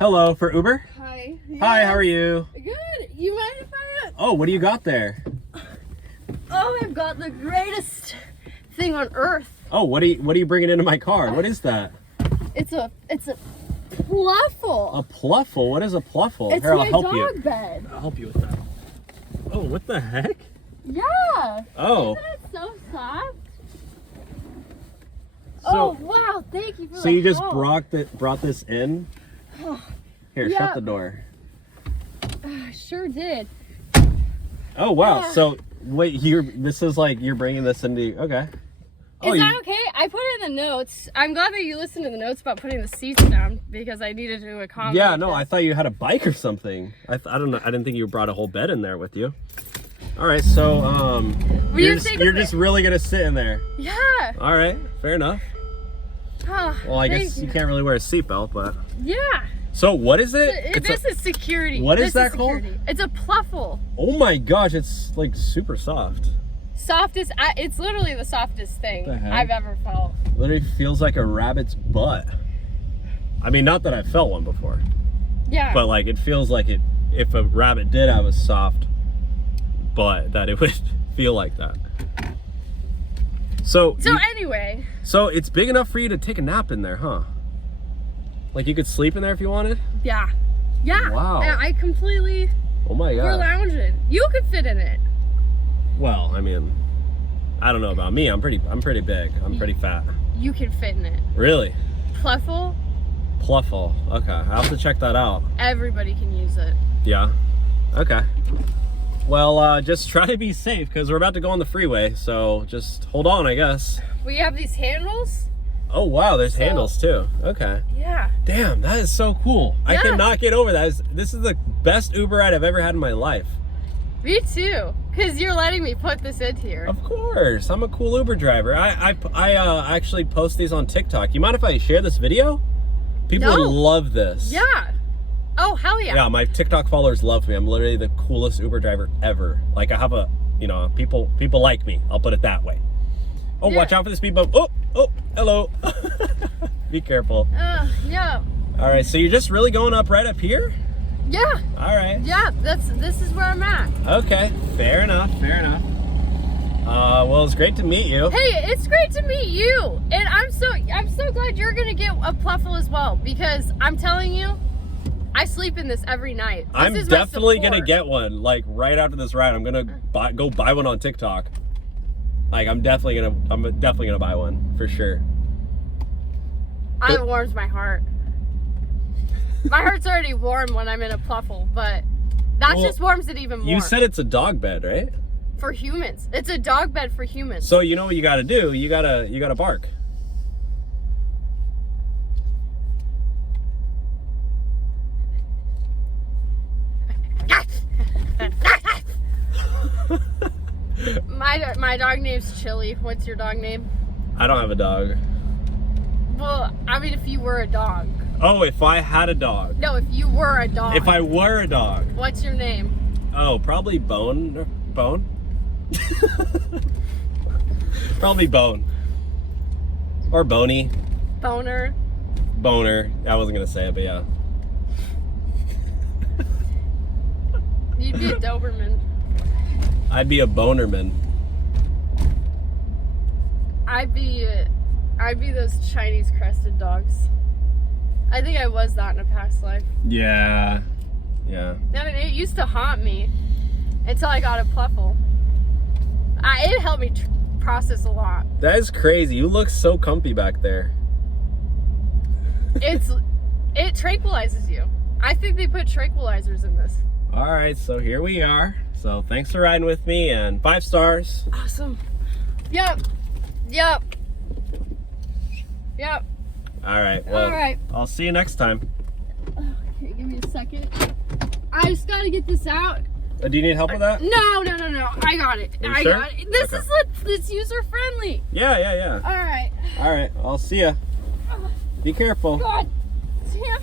Hello, for Uber? Hi. Yes. Hi, how are you? Good. You mind if I... Oh, what do you got there? Oh, I've got the greatest thing on earth. Oh, what are you bringing into my car? What is that? It's a pluffle. A pluffle? What is a pluffle? It's Here, my I'll help dog you. bed. I'll help you with that. Oh, what the heck? Yeah. Oh. Isn't it so soft? So, oh, wow. Thank you for so you just help. brought this in? Here, Yeah. shut the door. I sure did. Oh, wow. Yeah. So, wait, this is like, you're bringing this into, okay. Oh, Is that okay? I put it in the notes. I'm glad that you listened to the notes about putting the seats down because I needed to accommodate. Yeah, no, this. I thought you had a bike or something. I don't know. I didn't think you brought a whole bed in there with you. All right, so you're just really gonna sit in there. Yeah. All right, fair enough. Oh, Well, I guess you can't really wear a seatbelt, but yeah. so what is it? This is security. What is This that called? security. It's a pluffle. Oh my gosh, it's like super soft. Softest. It's literally the softest thing The heck? I've ever felt. Literally feels like a rabbit's butt. I mean, not that I've felt one before, Yeah. but like it feels like it. If a rabbit did have a soft butt, that it would feel like that. So anyway. So it's big enough for you to take a nap in there, huh? Like you could sleep in there if you wanted? Yeah. Yeah. Wow. And I completely. Oh my We're god. lounging. You could fit in it. Well, I mean, I don't know about me. I'm pretty big. I'm pretty fat. You can fit in it. Really? Pluffle. Pluffle. Okay, I'll have to check that out. Everybody can use it. Yeah. Okay. Well, just try to be safe because we're about to go on the freeway. So just hold on, I guess. We have these handles. Oh wow, there's handles too. Okay. Yeah. Damn, that is so cool. I Yeah. cannot get over that. This is the best Uber ride I've ever had in my life. Me too. Because you're letting me put this in here. Of course, I'm a cool Uber driver. I actually post these on TikTok. You mind if I share this video? People No. would love this. Yeah. Oh, hell yeah. Yeah, my TikTok followers love me. I'm literally the coolest Uber driver ever. Like I have a, people like me. I'll put it that way. Oh, Yeah. watch out for the speed bump. Oh, hello. Be careful. Yeah. All right, so you're just really going up right up here? Yeah. All right. Yeah, this is where I'm at. Okay, fair enough. Well, it's great to meet you. Hey, it's great to meet you. And I'm so glad you're gonna get a pluffle as well, because I'm telling you, I sleep in this every night. I'm This is my definitely gonna support. get one. Like right after this ride, I'm gonna go buy one on TikTok. Like I'm definitely gonna buy one for sure. It warms my heart. My heart's already warm when I'm in a pluffle, but that just warms it even more. You said it's a dog bed, right? For humans. It's a dog bed for humans. So you know what you gotta do? You gotta bark. My dog name's Chili. What's your dog name? I don't have a dog. Well, I mean, if you were a dog. Oh, if I had a dog. No, if you were a dog. If I were a dog. What's your name? Oh, probably Bone. Probably Bone. Or Boney. Boner. Boner. I wasn't gonna say it, but yeah. You'd be a Doberman. I'd be a Bonerman. I'd be those Chinese crested dogs. I think I was that in a past life. Yeah. I mean, it used to haunt me until I got a pluffle. It helped me process a lot. That is crazy. You look so comfy back there. It tranquilizes you. I think they put tranquilizers in this. All right, so here we are. So thanks for riding with me, and 5 stars. Awesome. Yep. All right, well, All right. I'll see you next time. Okay, give me a second. I just gotta get this out. Do you need help with that? No. I got it. Are you I sure? got it. This Okay. is user friendly. Yeah. All right. All right, I'll see ya. Be careful. God. Damn.